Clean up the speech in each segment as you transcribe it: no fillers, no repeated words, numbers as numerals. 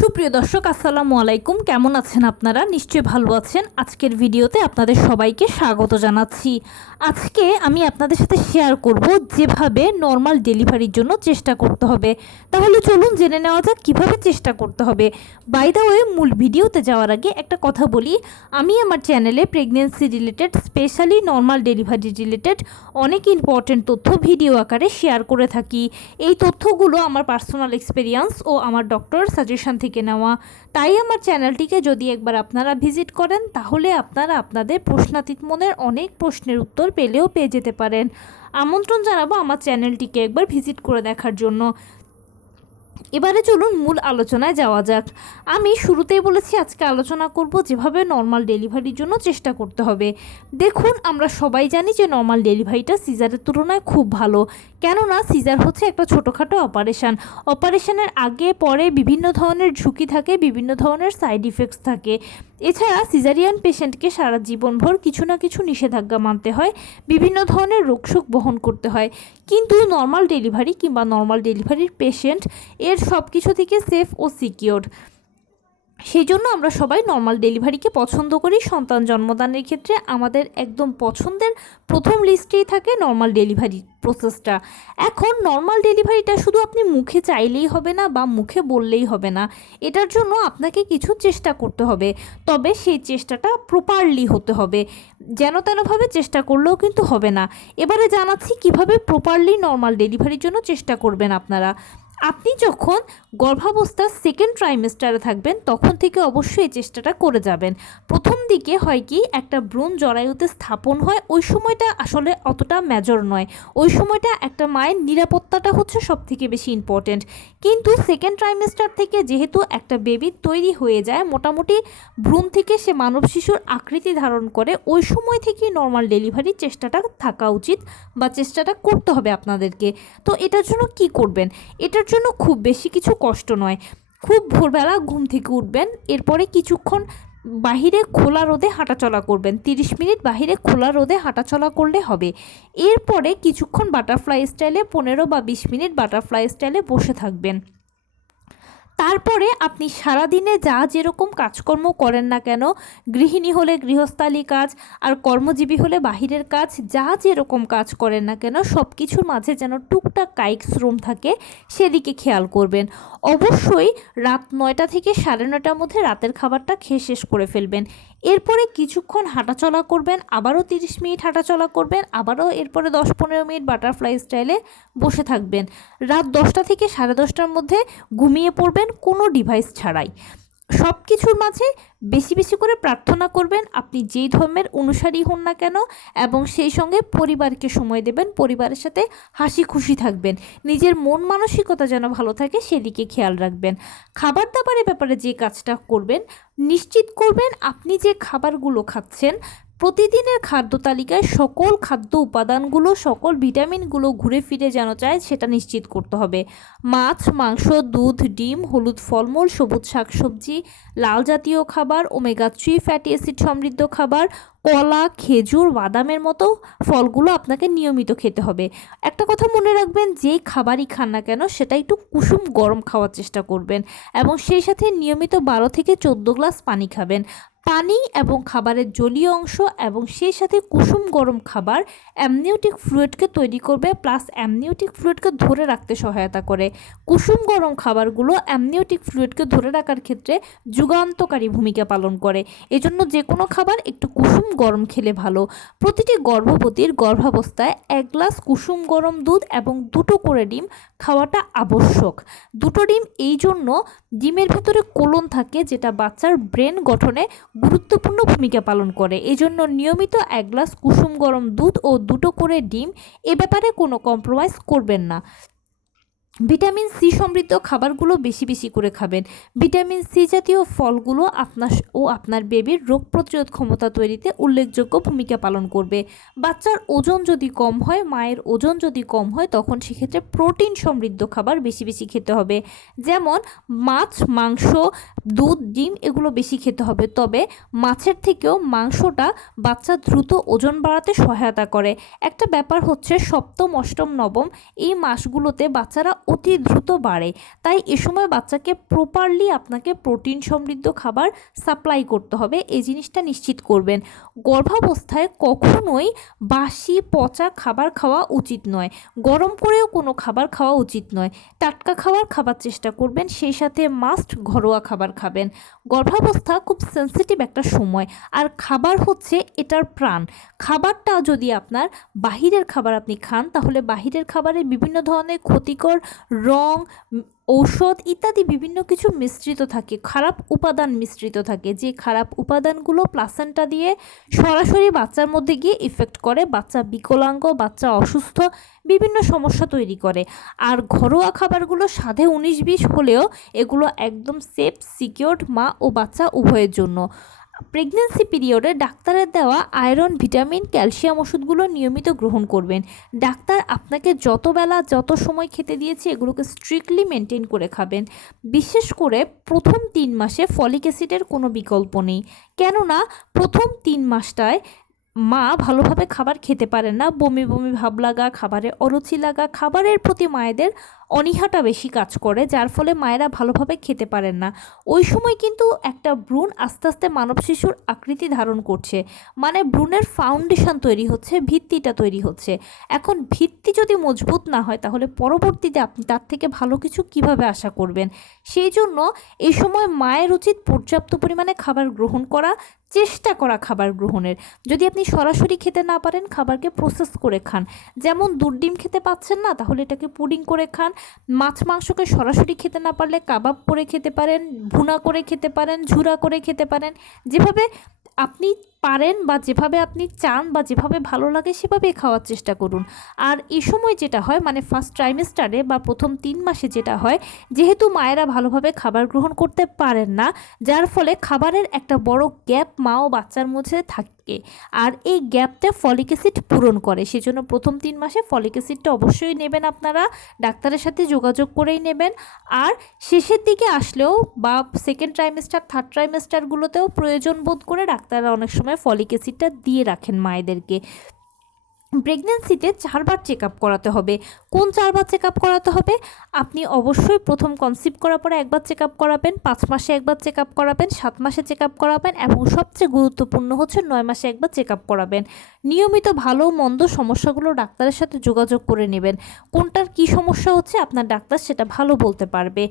সুপ্রিয় দর্শক আসসালামু আলাইকুম, কেমন আছেন আপনারা? নিশ্চয়ই ভালো আছেন। আজকের ভিডিওতে আপনাদের সবাইকে স্বাগত জানাচ্ছি। আজকে আমি আপনাদের সাথে শেয়ার করব যেভাবে নর্মাল ডেলিভারির জন্য চেষ্টা করতে হবে। তাহলে চলুন জেনে নেওয়া যাক কীভাবে চেষ্টা করতে হবে। বাই দ্য ওয়ে, মূল ভিডিওতে যাওয়ার আগে একটা কথা বলি, আমি আমার চ্যানেলে pregnancy related, specially normal delivery related অনেক ইম্পর্টেন্ট তথ্য ভিডিও আকারে শেয়ার করে থাকি। এই তথ্যগুলো আমার পার্সোনাল এক্সপেরিয়েন্স ও আমার ডক্টর সাজেশন থেকে নেওয়া। তাই আমার চ্যানেলটিকে যদি একবার আপনারা ভিজিট করেন তাহলে আপনারা আপনাদের প্রশ্নাতীত মনের অনেক প্রশ্নের উত্তর পেয়ে যেতে পারেন। আমন্ত্রণ জানাবো আমার চ্যানেলটিকে একবার ভিজিট করে দেখার জন্য। এবারে চলুন মূল আলোচনায় যাওয়া যাক। আমি শুরুতেই বলেছি আজকে আলোচনা করব যেভাবে নর্মাল ডেলিভারির জন্য চেষ্টা করতে হবে। দেখুন, আমরা সবাই জানি যে নর্মাল ডেলিভারিটা সিজারের তুলনায় খুব ভালো, কেননা সিজার হচ্ছে একটা ছোটোখাটো অপারেশনের আগে পরে বিভিন্ন ধরনের ঝুঁকি থাকে, বিভিন্ন ধরনের সাইড ইফেক্টস থাকে। এছাড়া সিজারিয়ান পেশেন্টকে সারা জীবনভর কিছু না কিছু নিষেধাজ্ঞা মানতে হয়, বিভিন্ন ধরনের রোগশোক বহন করতে হয়। কিন্তু নর্মাল ডেলিভারি কিংবা নর্মাল ডেলিভারির পেশেন্ট এর সব কিছু থেকে সেফ ও সিকিওর। সেই জন্য আমরা সবাই নর্মাল ডেলিভারিকে পছন্দ করি। সন্তান জন্মদানের ক্ষেত্রে আমাদের একদম পছন্দের প্রথম লিস্টেই থাকে নর্মাল ডেলিভারি প্রসেসটা। এখন নর্মাল ডেলিভারিটা শুধু আপনি মুখে চাইলেই হবে না বা মুখে বললেই হবে না, এটার জন্য আপনাকে কিছু চেষ্টা করতে হবে। তবে সেই চেষ্টাটা প্রপারলি হতে হবে, যেন তেনভাবে চেষ্টা করলেও কিন্তু হবে না। এবারে জানাচ্ছি কিভাবে প্রপারলি নর্মাল ডেলিভারির জন্য চেষ্টা করবেন আপনারা। আপনি যখন গর্ভাবস্থার সেকেন্ড ট্রাইমেস্টারে থাকবেন তখন থেকে অবশ্যই এই চেষ্টাটা করে যাবেন। প্রথম দিকে হয় কি, একটা ভ্রূণ জরায়ুতে স্থাপন হয়, ওই সময়টা আসলে অতটা মেজর নয়। ওই সময়টা একটা মায়ের নিরাপত্তাটা হচ্ছে সবথেকে বেশি ইম্পর্টেন্ট। কিন্তু সেকেন্ড ট্রাইমেস্টার থেকে যেহেতু একটা বেবি তৈরি হয়ে যায়, মোটামুটি ভ্রূণ থেকে সে মানব শিশুর আকৃতি ধারণ করে, ওই সময় থেকেই নর্মাল ডেলিভারির চেষ্টাটা থাকা উচিত বা চেষ্টাটা করতে হবে আপনাদেরকে। তো এটার জন্য কি করবেন? এটার জন্য খুব বেশি কিছু কষ্ট নয়। খুব ভোরবেলা ঘুম থেকে উঠবেন, এরপরে কিছুক্ষণ বাহিরে খোলা রোদে হাঁটাচলা করবেন। 30 মিনিট বাহিরে খোলা রোদে হাঁটাচলা করলে হবে। এরপরে কিছুক্ষণ বাটারফ্লাই স্টাইলে 15 বা 20 মিনিট বাটারফ্লাই স্টাইলে বসে থাকবেন। তারপরে আপনি সারাদিনে যা যেরকম কাজকর্ম করেন না কেন, গৃহিণী হলে গৃহস্থালী কাজ আর কর্মজীবী হলে বাহিরের কাজ, যা যেরকম কাজ করেন না কেন সব কিছুর মাঝে যেন টুকটাক কায়িক শ্রম থাকে সেদিকে খেয়াল করবেন। অবশ্যই রাত 9টা থেকে 9:30টার মধ্যে রাতের খাবারটা খেয়ে শেষ করে ফেলবেন। এরপরে কিছুক্ষণ হাঁটাচলা করবেন, আবারও 30 মিনিট হাঁটাচলা করবেন, আবারও এরপরে 10-15 মিনিট বাটারফ্লাই স্টাইলে বসে থাকবেন। রাত 10টা থেকে 10:30টার মধ্যে ঘুমিয়ে পড়বেন কোনো ডিভাইস ছাড়াই। সব কিছুর মাঝে বেশি বেশি করে প্রার্থনা করবেন, আপনি যেই ধর্মের অনুসারী হন না কেন, এবং সেই সঙ্গে পরিবারকে সময় দেবেন, পরিবারের সাথে হাসি খুশি থাকবেন। নিজের মন মানসিকতা যেন ভালো থাকে সেদিকে খেয়াল রাখবেন। খাবার দাবারের ব্যাপারে যে কাজটা করবেন, নিশ্চিত করবেন আপনি যে খাবারগুলো খাচ্ছেন প্রতিদিনের খাদ্য তালিকায় সকল খাদ্য উপাদানগুলো, সকল ভিটামিনগুলো ঘুরে ফিরে যেন চায় সেটা নিশ্চিত করতে হবে। মাছ, মাংস, দুধ, ডিম, হলুদ ফলমূল, সবুজ শাকসবজি, লাল জাতীয় খাবার, ওমেগা 3 ফ্যাটি অ্যাসিড সমৃদ্ধ খাবার, কলা, খেজুর, বাদামের মতো ফলগুলো আপনাকে নিয়মিত খেতে হবে। একটা কথা মনে রাখবেন, যেই খাবারই খান না কেন সেটা একটু কুসুম গরম খাওয়ার চেষ্টা করবেন, এবং সেই সাথে নিয়মিত 12 থেকে 14 গ্লাস পানি খাবেন। পানি এবং খাবারের জলীয় অংশ এবং সেই সাথে কুসুম গরম খাবার অ্যামনিওটিক ফ্লুইডকে তৈরি করবে, প্লাস অ্যামনিওটিক ফ্লুইডকে ধরে রাখতে সহায়তা করে। কুসুম গরম খাবারগুলো অ্যামনিওটিক ফ্লুইডকে ধরে রাখার ক্ষেত্রে যুগান্তকারী ভূমিকা পালন করে। এজন্য যে কোনো খাবার একটু কুসুম গরম খেলে ভালো। প্রতিটি গর্ভবতীর গর্ভাবস্থায় 1 গ্লাস কুসুম গরম দুধ এবং 2টো করে ডিম খাওয়াটা আবশ্যক। 2টো ডিম এই জন্য, ডিমের ভেতরে কোলন থাকে যেটা বাচ্চার ব্রেন গঠনে গুরুত্বপূর্ণ ভূমিকা পালন করে। এজন্য নিয়মিত 1 গ্লাস কুসুম গরম দুধ ও 2টো করে ডিম, এ ব্যাপারে কোনো কম্প্রোমাইজ করবেন না। ভিটামিন সি সমৃদ্ধ খাবারগুলো বেশি বেশি করে খাবেন। ভিটামিন সি জাতীয় ফলগুলো আপনার বেবির রোগ প্রতিরোধ ক্ষমতা তৈরিতে উল্লেখযোগ্য ভূমিকা পালন করবে। বাচ্চার ওজন যদি কম হয়, মায়ের ওজন যদি কম হয়, তখন সেক্ষেত্রে প্রোটিন সমৃদ্ধ খাবার বেশি বেশি খেতে হবে। যেমন মাছ, মাংস, দুধ, ডিম এগুলো বেশি খেতে হবে। তবে মাছের থেকেও মাংসটা বাচ্চা দ্রুত ওজন বাড়াতে সহায়তা করে। একটা ব্যাপার হচ্ছে সপ্তম, অষ্টম, নবম এই মাসগুলোতে বাচ্চারা অতি দ্রুত বাড়ে, তাই এ সময় বাচ্চাকে প্রপারলি আপনাকে প্রোটিন সমৃদ্ধ খাবার সাপ্লাই করতে হবে। এই জিনিসটা নিশ্চিত করবেন। গর্ভাবস্থায় কখনোই বাসি পচা খাবার খাওয়া উচিত নয়, গরম করেও কোনো খাবার খাওয়া উচিত নয়। টাটকা খাবার খাবার চেষ্টা করবেন, সেই সাথে মাস্ট ঘরোয়া খাবার খাবেন। গর্ভাবস্থা খুব সেন্সিটিভ একটা সময়, আর খাবার হচ্ছে এটার প্রাণ। খাবারটা যদি আপনার বাহিরের খাবার আপনি খান, তাহলে বাহিরের খাবারে বিভিন্ন ধরনের ক্ষতিকর রং, ঔষধ ইত্যাদি বিভিন্ন কিছু মিশ্রিত থাকে, খারাপ উপাদান মিশ্রিত থাকে, যে খারাপ উপাদানগুলো প্লাসেন্টা দিয়ে সরাসরি বাচ্চার মধ্যে গিয়ে ইফেক্ট করে, বাচ্চা বিকলাঙ্গ, বাচ্চা অসুস্থ, বিভিন্ন সমস্যা তৈরি করে। আর ঘরোয়া খাবারগুলো স্বাদে 19-20 হলেও এগুলো একদম সেফ, সিকিউরড মা ও বাচ্চা উভয়ের জন্য। প্রেগন্যান্সি পিরিয়ডে ডাক্তারের দেওয়া আয়রন, ভিটামিন, ক্যালসিয়াম ওষুধগুলো নিয়মিত গ্রহণ করবেন। ডাক্তার আপনাকে যত বেলা যত সময় খেতে দিয়েছে এগুলোকে স্ট্রিক্টলি মেনটেন করে খাবেন। বিশেষ করে প্রথম 3 মাসে ফলিক অ্যাসিডের কোনো বিকল্প নেই, কেননা প্রথম 3 মাসটায় মা ভালোভাবে খাবার খেতে পারেন না, বমি বমি ভাব লাগা, খাবারে অরুচি লাগা, খাবারের প্রতি মায়েদের অনীহাটা বেশি কাজ করে, যার ফলে মায়েরা ভালোভাবে খেতে পারেন না। ওই সময় কিন্তু একটা ভ্রূণ আস্তে আস্তে মানব শিশুর আকৃতি ধারণ করছে, মানে ভ্রূণের ফাউন্ডেশন তৈরি হচ্ছে, ভিত্তিটা তৈরি হচ্ছে। এখন ভিত্তি যদি মজবুত না হয় তাহলে পরবর্তীতে আপনি তার থেকে ভালো কিছু কিভাবে আশা করবেন? সেই জন্য এই সময় মায়ের উচিত পর্যাপ্ত পরিমাণে খাবার গ্রহণ করা, চেষ্টা করা খাবার গ্রহণের। যদি আপনি সরাসরি খেতে না পারেন, খাবারকে প্রসেস করে খান। যেমন দুধ, ডিম খেতে পাচ্ছেন না, তাহলে এটাকে পুডিং করে খান। মাছ মাংসকে সরাসরি খেতে না পারলে কাবাব করে খেতে পারেন, ভুনা করে খেতে পারেন, ঝুরা করে খেতে পারেন। যেভাবে আপনি পারেন বা যেভাবে আপনি চান বা যেভাবে ভালো লাগে সেভাবেই খাওয়ার চেষ্টা করুন। আর এই সময় যেটা হয়, মানে ফার্স্ট ট্রাইমেস্টারে বা প্রথম 3 মাসে যেটা হয়, যেহেতু মায়েরা ভালোভাবে খাবার গ্রহণ করতে পারেন না, যার ফলে খাবারের একটা বড় গ্যাপ মা ও বাচ্চার মধ্যে থাকে, আর এই গ্যাপটা ফলিক অ্যাসিড পূরণ করে। সেজন্য প্রথম 3 মাসে ফলিক অ্যাসিডটা অবশ্যই নেবেন, আপনারা ডাক্তারের সাথে যোগাযোগ করেই নেবেন। আর শেষের দিকে আসলেও বা সেকেন্ড ট্রাইমেস্টার, থার্ড ট্রাইমেস্টারগুলোতেও প্রয়োজন বোধ করে ডাক্তাররা অনেক সময় ফলিক অ্যাসিডটা দিয়ে রাখেন মায়েদেরকে। প্রেগন্যান্সিতে 4 বার চেক আপ করাতে হবে। কোন 4 বার চেক আপ করাতে হবে? আপনি অবশ্যই প্রথম কনসিভ করার পরে একবার চেক আপ করাবেন, 5 মাসে একবার চেক আপ করাবেন, 7 মাসে চেক আপ করাবেন, এবং সবচেয়ে গুরুত্বপূর্ণ হচ্ছে 9 মাসে একবার চেক আপ করাবেন। নিয়মিত ভালো মন্দ সমস্যাগুলো ডাক্তারের সাথে যোগাযোগ করে নেবেন। কোনটার কী সমস্যা হচ্ছে আপনার ডাক্তার সেটা ভালো বলতে পারবে।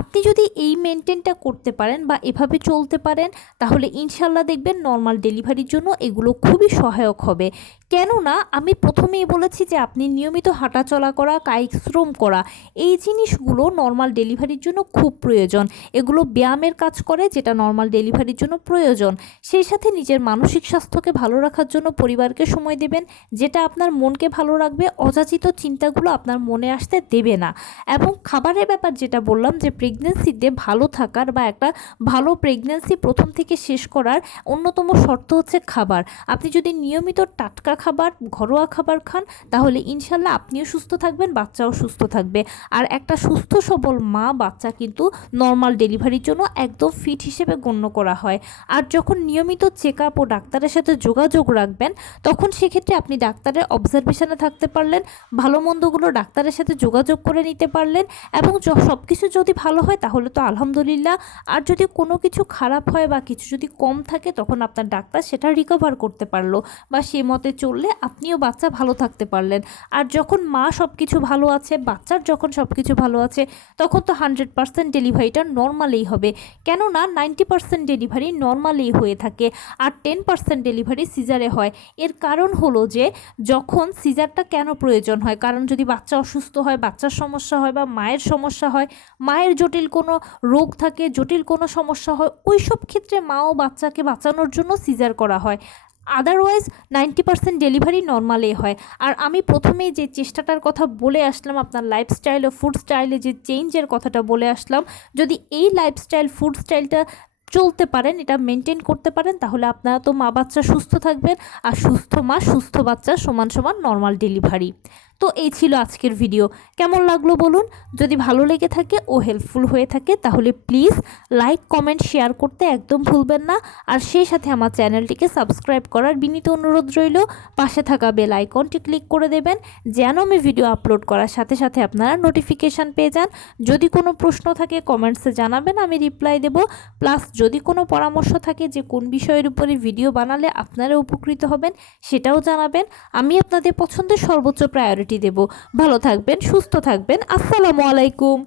আপনি যদি এই মেনটেনটা করতে পারেন বা এভাবে চলতে পারেন, তাহলে ইনশাল্লাহ দেখবেন নর্মাল ডেলিভারির জন্য এগুলো খুবই সহায়ক হবে। কেননা আমি প্রথমেই বলেছি যে আপনি নিয়মিত হাঁটাচলা করা, কায়িক শ্রম করা, এই জিনিসগুলো নর্মাল ডেলিভারির জন্য খুব প্রয়োজন। এগুলো ব্যায়ামের কাজ করে, যেটা নর্মাল ডেলিভারির জন্য প্রয়োজন। সেই সাথে নিজের মানসিক স্বাস্থ্যকে ভালো রাখার জন্য পরিবারকে সময় দেবেন, যেটা আপনার মনকে ভালো রাখবে, অযাচিত চিন্তাগুলো আপনার মনে আসতে দেবে না। এবং খাবারের ব্যাপার যেটা বললাম, যে প্রেগনেন্সিতে ভালো থাকার বা একটা ভালো প্রেগনেন্সি প্রথম থেকে শেষ করার অন্যতম শর্ত হচ্ছে খাবার। আপনি যদি নিয়মিত টাটকা খাবার, ঘরোয়া খাবার খান, তাহলে ইনশাল্লাহ আপনিও সুস্থ থাকবেন, বাচ্চাও সুস্থ থাকবে। আর একটা সুস্থ সবল মা বাচ্চা কিন্তু নর্মাল ডেলিভারির জন্য একদম ফিট হিসেবে গণ্য করা হয়। আর যখন নিয়মিত চেক আপ ও ডাক্তারের সাথে যোগাযোগ রাখবেন, তখন সেক্ষেত্রে আপনি ডাক্তারের অবজারভেশনে থাকতে পারলেন, ভালো মন্দগুলো ডাক্তারের সাথে যোগাযোগ করে নিতে পারলেন, এবং সব কিছু যদি ভালো হয় তাহলে তো আলহামদুলিল্লাহ। আর যদি কোনো কিছু খারাপ হয় বা কিছু যদি কম থাকে, তখন আপনার ডাক্তার সেটা রিকভার করতে পারলো, বা সে মতে চললে আপনিও বাচ্চা ভালো থাকতে পারলেন। আর যখন মা সব কিছু ভালো আছে, বাচ্চার যখন সব কিছু ভালো আছে, তখন তো 100% ডেলিভারিটা নর্মালেই হবে। কেননা 90% ডেলিভারি নর্মালেই হয়ে থাকে, আর 10% ডেলিভারি সিজারে হয়। এর কারণ হলো যে যখন সিজারটা কেন প্রয়োজন হয়, কারণ যদি বাচ্চা অসুস্থ হয়, বাচ্চার সমস্যা হয়, বা মায়ের সমস্যা হয়, মায়ের জটিল কোনো রোগ থাকে, জটিল কোনো সমস্যা হয়, ওই সব ক্ষেত্রে মা ও বাচ্চাকে বাঁচানোর জন্য সিজার করা হয়। আদারওয়াইজ 90% ডেলিভারি নর্মালেই হয়। আর আমি প্রথমেই যে চেষ্টাটার কথা বলে আসলাম, আপনার লাইফস্টাইল ও ফুড স্টাইলে যে চেঞ্জের কথাটা বলে আসলাম, যদি এই লাইফস্টাইল, ফুড স্টাইলটা চলতে পারেন, এটা মেনটেন করতে পারেন, তাহলে আপনারা তো মা বাচ্চা সুস্থ থাকবেন, আর সুস্থ মা সুস্থ বাচ্চা সমান সমান নর্মাল ডেলিভারি। তো এই ছিল আজকের ভিডিও। কেমন লাগলো বলুন। যদি ভালো লেগে থাকে ও হেল্পফুল হয়ে থাকে তাহলে প্লিজ লাইক কমেন্ট শেয়ার করতে একদম ভুলবেন না। আর সেই সাথে আমার চ্যানেলটিকে সাবস্ক্রাইব করার বিনীত অনুরোধ রইল। পাশে থাকা বেল আইকনটি ক্লিক করে দেবেন যেন আমি ভিডিও আপলোড করার সাথে সাথে আপনারা নোটিফিকেশান পেয়ে যান। যদি কোনো প্রশ্ন থাকে কমেন্টসে জানাবেন, আমি রিপ্লাই দেব। প্লাস যদি কোনো পরামর্শ থাকে যে কোন বিষয়ের উপরে ভিডিও বানালে আপনারা উপকৃত হবেন সেটাও জানাবেন। আমি আপনাদের পছন্দের সর্বোচ্চ প্রায়োরিটি দেব। ভালো থাকবেন, সুস্থ থাকবেন। আসসালামু আলাইকুম।